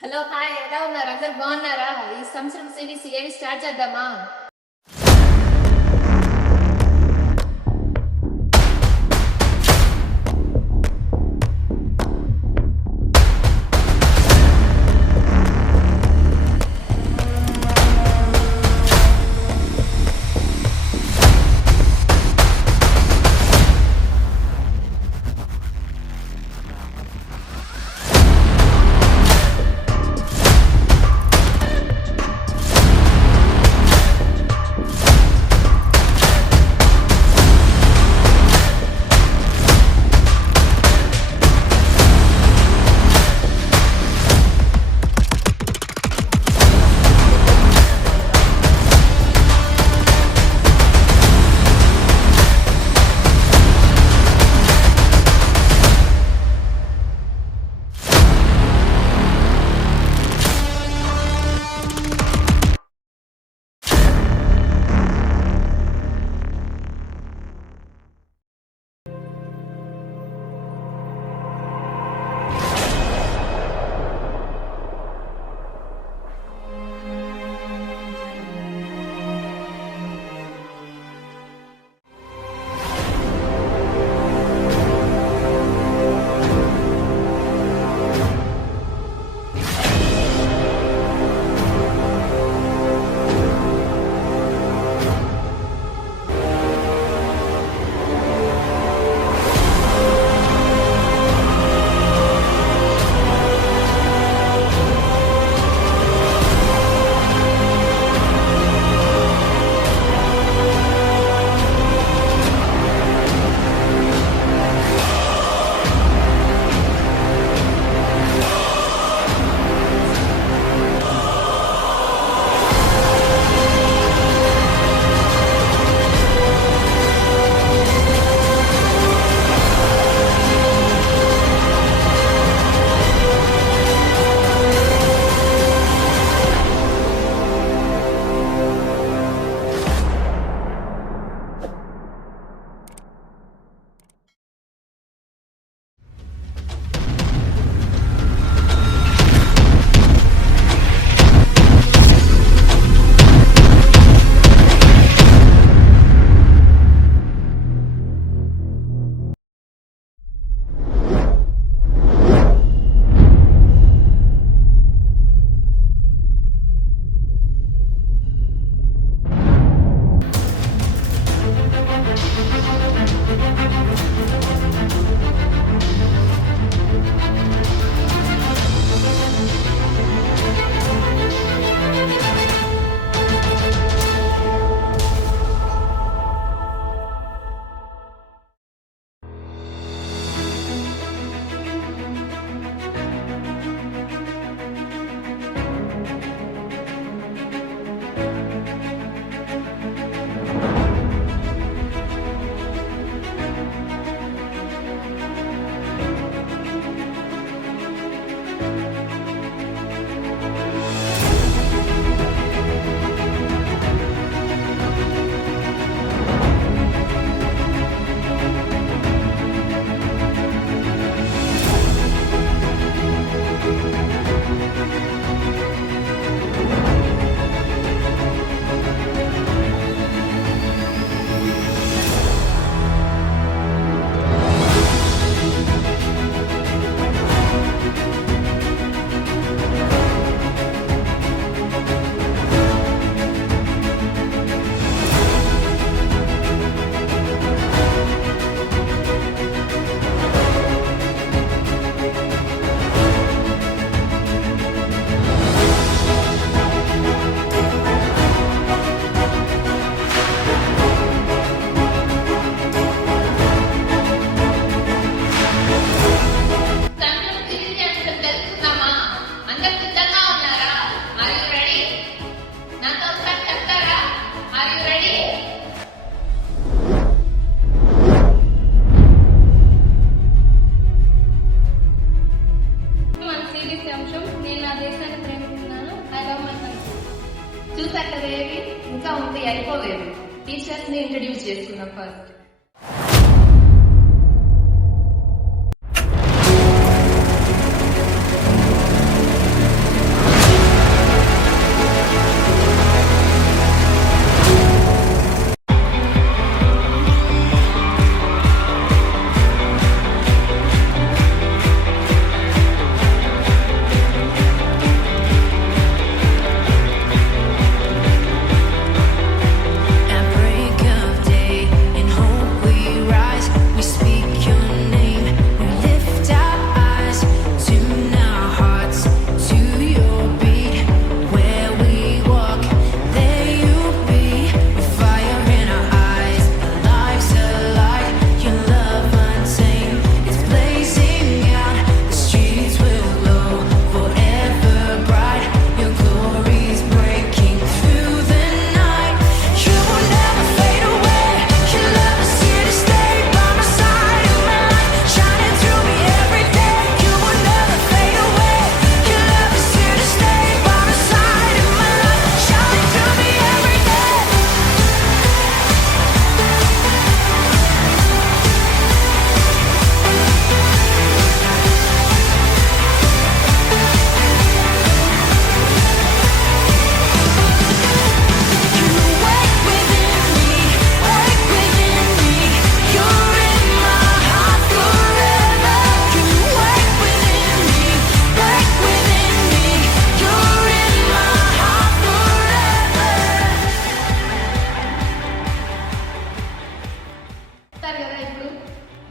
Hello hi ఎలా ఉన్నారు అందరు బాగున్నారా? ఈ సంవత్సరం సిరీస్ ఏవి స్టార్ట్ చేద్దామా?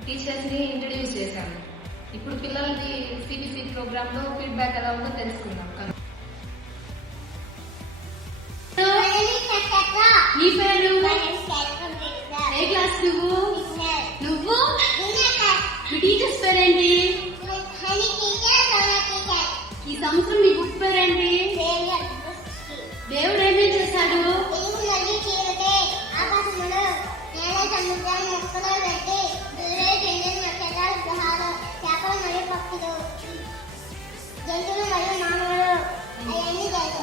టీచర్స్ ని ఇంట్రడ్యూస్ చేశాము. ఇప్పుడు పిల్లలది సిబిసి ప్రోగ్రామ్ లో ఫీడ్బ్యాక్ ఎలా ఉందో తెలుసుకుందాం. నీ పేరు? ఏ క్లాస్ నువ్వు? నువ్వు? మీ టీచర్స్ పేరేంటి? ఈ సంవత్సరం మీ బుక్ పేరేంటి? దేవుడు ఏమేం చేశాడు? జంతువులు మరియు మానవులు అవన్నీ చేశాడు.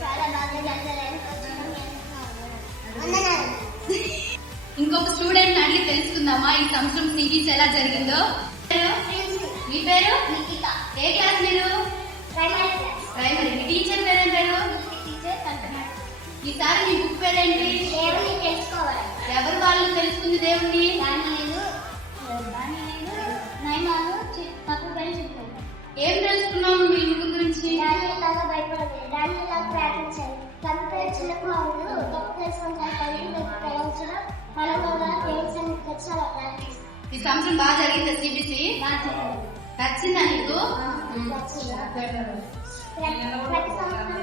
చాలా బాగా చేశారని ఇంకొక స్టూడెంట్ అడిగి తెలుసుకుందామా ఈ సంవత్సరం సిరీస్ ఎలా జరిగిందో? మీ పేరు? ఏ క్లాస్ మీరు? ప్రైమరీ. మీ టీచర్ పేరేం పేరు? ఈసారి మీ బుక్ పేరేంటి? దేవుని తెలుసుకోవాలి. ఎవరు వాళ్ళు తెలుసుకుంది దేవుణ్ణి? ఏం తెలుసుకున్నావు మీ బుక్ గురించి? దానిలాగా భయపడదు, దానిలాగా ప్రార్థించాలి, తప్పు చిన్నకు వాళ్ళు తప్పు తెలుసుకుంటారు, ప్రయోజనం మనలో దేవుని ఖర్చాలు. ఈ సంవత్సరం బాగా జరిగింది సిబిసి? నచ్చిందా నీకు? ప్రతి సంవత్సరం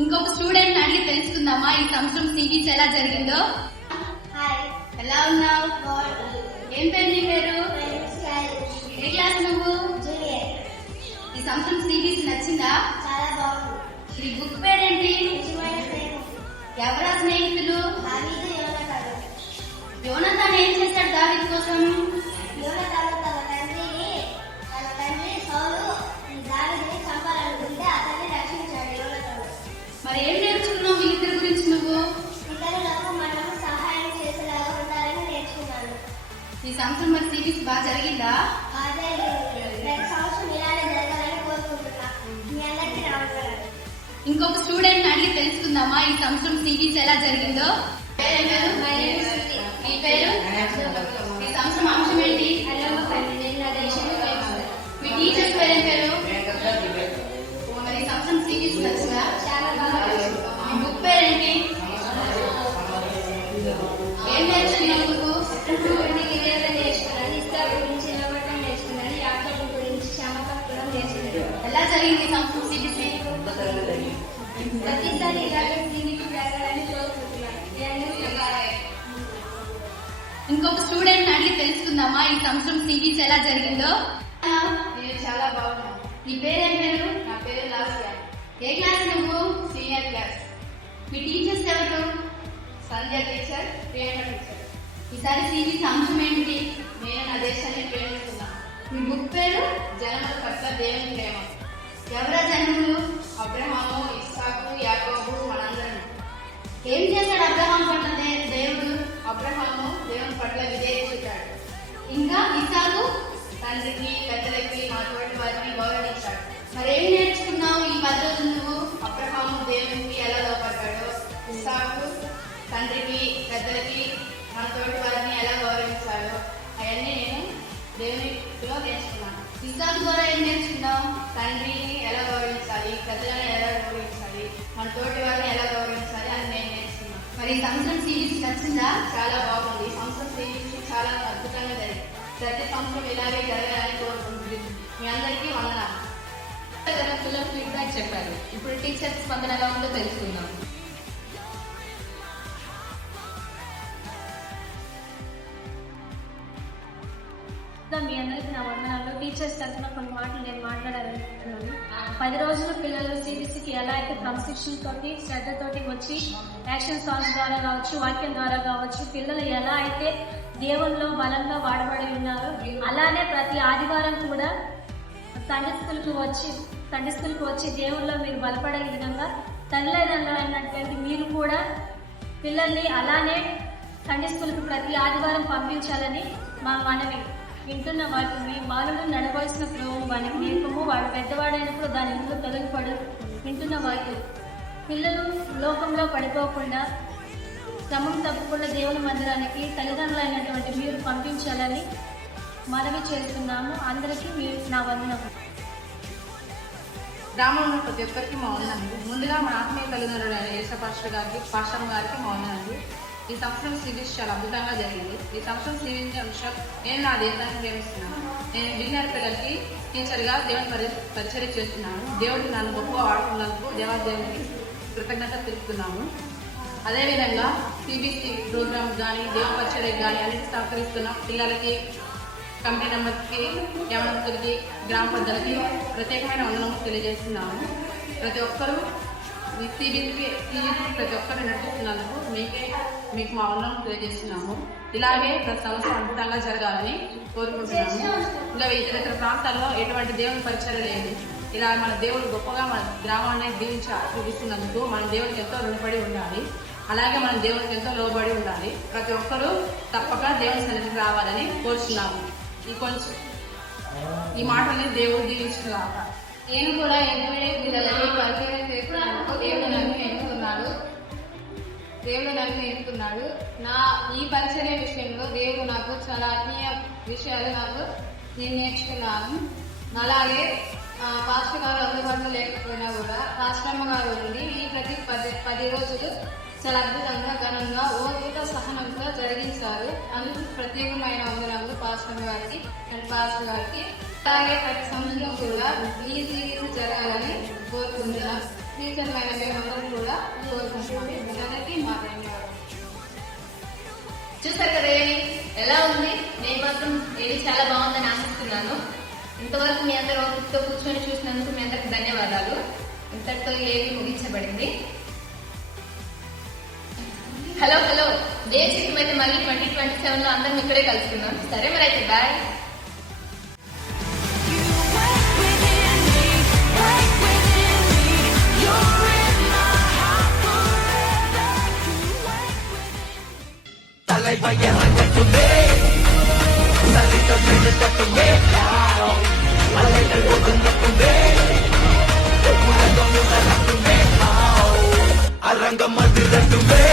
ఇంకొక స్టూడెంట్ అడిగి తెలుసుకుందామా ఈ సంవత్సరం సిబిసి ఎలా జరిగిందో? ఎలా ఉన్నావు? ఏం పేరు నీ పేరు? ఏ క్లాస్ నువ్వు? ఈ సంవత్సరం సిబిసి నచ్చిందా? చాలా బాగుంది. ఈ బుక్ పేరేంటి? ఎవరా స్నేహితులు? యోనతాన్ ఏం చేశాడు దావీదు కోసం? మరి ఏం నేర్చుకున్నావు వీళ్ళిద్దరి గురించి నువ్వు? సహాయం చేసేలాగా ఉండాలని నేర్చుకున్నాను. ఈ సంవత్సరం మరి సిబిసి బాగా జరిగిందా? ప్రతి సంవత్సరం ఇలానే జరగాలని కోరుకుంటున్నాను. మీ అందరికీ నమస్కారం. ఇంకొక స్టూడెంట్ అడిగి తెలుసుకుందామా ఈ సంవత్సరం సిబిసి ఎలా జరిగిందో? పేరేం పేరు? మీ పేరు? ఈ సంవత్సరం అంశం ఏంటి? మీ టీచర్స్ పేరేం పేరు? మరి ఈ సంవత్సరం సిబిసి నచ్చిందా? మీ బుక్ పేరేంటి? ఏం నేర్చుకున్నావు నువ్వు? ఎలా జరిగింది ఈ సంవత్సరం సిబిసి? ప్రతిసారి ఇలాగే దీనికి జరగాలని కోరుకుంటున్నాను. ఇంకొక స్టూడెంట్ అడిగి తెలుసుకుందామా ఈ సంవత్సరం సిబిసి ఎలా జరిగిందో? నేను చాలా బాగున్నాను. నీ పేరేం పేరు? నా పేరు లాస్యా. ఏ క్లాస్ నువ్వు? Senior class. మీ టీచర్స్ ఎవరు? Sandhya teacher, Priyanka teacher. ఈసారి సిబిసి అంశం ఏంటి? నేను నా దేశాన్ని ప్రేమిస్తున్నాను. మీ బుక్ పేరు? జనముల పట్ల దేవుని ప్రేమ. ఎవరా జన్ములు? అబ్రహాము, ఇస్సాకు, యాకోబు మనందరం. ఏం చేశాడు అబ్రహాం పట్ల దేవుడు? అబ్రహాము దేవుని పట్ల విధేయత చూపాడు. ఇంకా ఇసాకు? తండ్రికి, పెద్దలకి, మా తోటి వారిని గౌరవించాడు. మరి ఏం నేర్చుకున్నావు ఈ 10 రోజులు నువ్వు? అబ్రహాము దేవునికి ఎలా లోపడ్డాడో, ఇస్సాకు తండ్రికి, పెద్దలకి, మన తోటి వారిని ఎలా గౌరవించాడో అవన్నీ నేను దేవునిలో నేర్చుకున్నాను. ఇసాకు ద్వారా ఏం నేర్చుకున్నావు? తండ్రిని ఎలా గౌరవించాలి, పెద్దలను ఎలా గౌరవించాలి, మన తోటి వారిని ఎలా గౌరవించాలి అని నేను నేర్చుకున్నాను. మరి ఈ సంవత్సరం సిబిసి నచ్చిందా? చాలా బాగుంది. ఈ సంవత్సరం సిబిసి చాలా అద్భుతంగా జరిగింది. ప్రతి సంవత్సరం ఇలాగే జరగాలని కోరుకుంటుంది. మీ అందరికీ వందనాలు. పిల్లలు ఫీడ్బ్యాక్ చెప్పారు. ఇప్పుడు టీచర్స్ స్పందన ఎలా ఉందో తెలుసుకుందాం. మీ అందరికీ నా వందనాలు. టీచర్స్ తరఫున కొన్ని మాటలు నేను మాట్లాడాలనుకుంటున్నాను. 10 రోజులు పిల్లలు సిబిసికి ఎలా అయితే క్రమశిక్షణ తోటి శ్రద్ధతోటి వచ్చి యాక్షన్ సాంగ్స్ ద్వారా కావచ్చు, వాక్యం ద్వారా కావచ్చు, పిల్లలు ఎలా అయితే దేవుల్లో బలంగా వాడబడి ఉన్నారో అలానే ప్రతి ఆదివారం కూడా సండే స్కూల్కి వచ్చి దేవుల్లో మీరు బలపడే విధంగా తల్లిదండ్రులు అయినటువంటి మీరు కూడా పిల్లల్ని అలానే సండే స్కూల్కి ప్రతి ఆదివారం పంపించాలని మా మనవి. వింటున్న వాటిని బాలుడు నడవలసిన క్రమం వాడికి నేర్పము, వాడు పెద్దవాడైనప్పుడు దాని ముందు తొలగిపడు. వింటున్న వాటి పిల్లలు లోకంలో పడిపోకుండా క్రమం తప్పకుండా దేవుని మందిరానికి తల్లిదండ్రులైనటువంటి మీరు పంపించాలని మనవి చేస్తున్నాము. అందరికీ నా వందనము. గ్రామంలో ఉన్న ప్రతి ఒక్కరికి మా వందనాలు. ముందుగా మన ఆత్మీయ తల్లిదండ్రులైన ఏసా పాస్టర్ గారికి, పాస్టర్ గారికి మా వందనాలు. ఈ సంవత్సరం సిరీస్ చాలా అద్భుతంగా జరిగింది. ఈ సంవత్సరం సిరీస్ అంశం నేను నా దేశాన్ని ప్రేమిస్తున్నాను. నేను బిగినర్ పిల్లలకి టీచర్గా దేవుని పరిచయం చేస్తున్నాను. దేవుడు నన్ను గొప్పగా వాడుతున్నందుకు దేవాదేవునికి కృతజ్ఞత తెలుపుతున్నాము. అదేవిధంగా సిబిసి ప్రోగ్రామ్ కానీ దేవ పరిచయం కానీ అన్నిటి సహకరిస్తున్న పిల్లలకి, కమిటీ మెంబర్స్కి, యవనస్తులకి, గ్రామ పెద్దలకి ప్రత్యేకమైన వందనం తెలియజేస్తున్నాము. ప్రతి ఒక్కరూ సిబిసి ప్రతి ఒక్కరు నడిపిస్తున్నందుకు మీకు మా వందనం తెలియజేస్తున్నాము. ఇలాగే ప్రతి సంవత్సరం అద్భుతంగా జరగాలని కోరుకుంటున్నాము. ఇంకా ఇతర ప్రాంతాల్లో ఎటువంటి దేవుని పరిచయం లేదు. ఇలా మన దేవుడు గొప్పగా మన గ్రామాన్ని చూపిస్తున్నందుకు మన దేవుడికి ఎంతో రుణపడి ఉండాలి. అలాగే మన దేవుడికి ఎంతో లోబడి ఉండాలి. ప్రతి ఒక్కరూ తప్పక దేవుని సన్నిధికి రావాలని కోరుచున్నాము. ఈ మాటని దేవుడు దీవించుగాక. నేను కూడా ఇంటర్మీడియట్ పిల్లలని పరిచయం చేస్తున్నందుకు దేవుడు నన్ను ఎన్నుకున్నాడు. నా ఈ పరిచర్య విషయంలో దేవుడు నాకు చాలా ఆత్మీయ విషయాలు నేను నేర్చుకున్నాను. అలాగే పాస్టర్ గారు అందుబాటులో లేకపోయినా కూడా పాస్టమ్మ గారు ఉండి ఈ ప్రతి 10 రోజులు చాలా అద్భుతంగా, ఘనంగా, ఓపిక, సహనంగా జరిగించారు. అందుకు ప్రత్యేకమైన వందనాలు పాస్టర్ గారికి అండ్ పాస్టర్ గారికి. అలాగే ప్రతి సంవత్సరం కూడా ఈ సిరీస్ జరగాలని కోరుకుంటున్నాం. టీచర్లైన మేమందరం కూడా కోరుకుంటున్నాం. అందరికీ మా ధన్యవాదాలు. చూసారు కదా ఎలా ఉంది? నేను మాత్రం ఏది చాలా బాగుందని ఆశిస్తున్నాను. ఇంతవరకు మీ అందరూ ఓపికతో కూర్చొని చూసినందుకు మీ అందరికి ధన్యవాదాలు. ఇంతటితో ఏవి ముగించబడింది. హలో దేని చిత్రం అయితే మళ్ళీ 2027లో అందరం ఇక్కడే కలుసుకుందాం. సరే మరి అయితే బాయ్. அரங்கம் அதிரட்டுமே.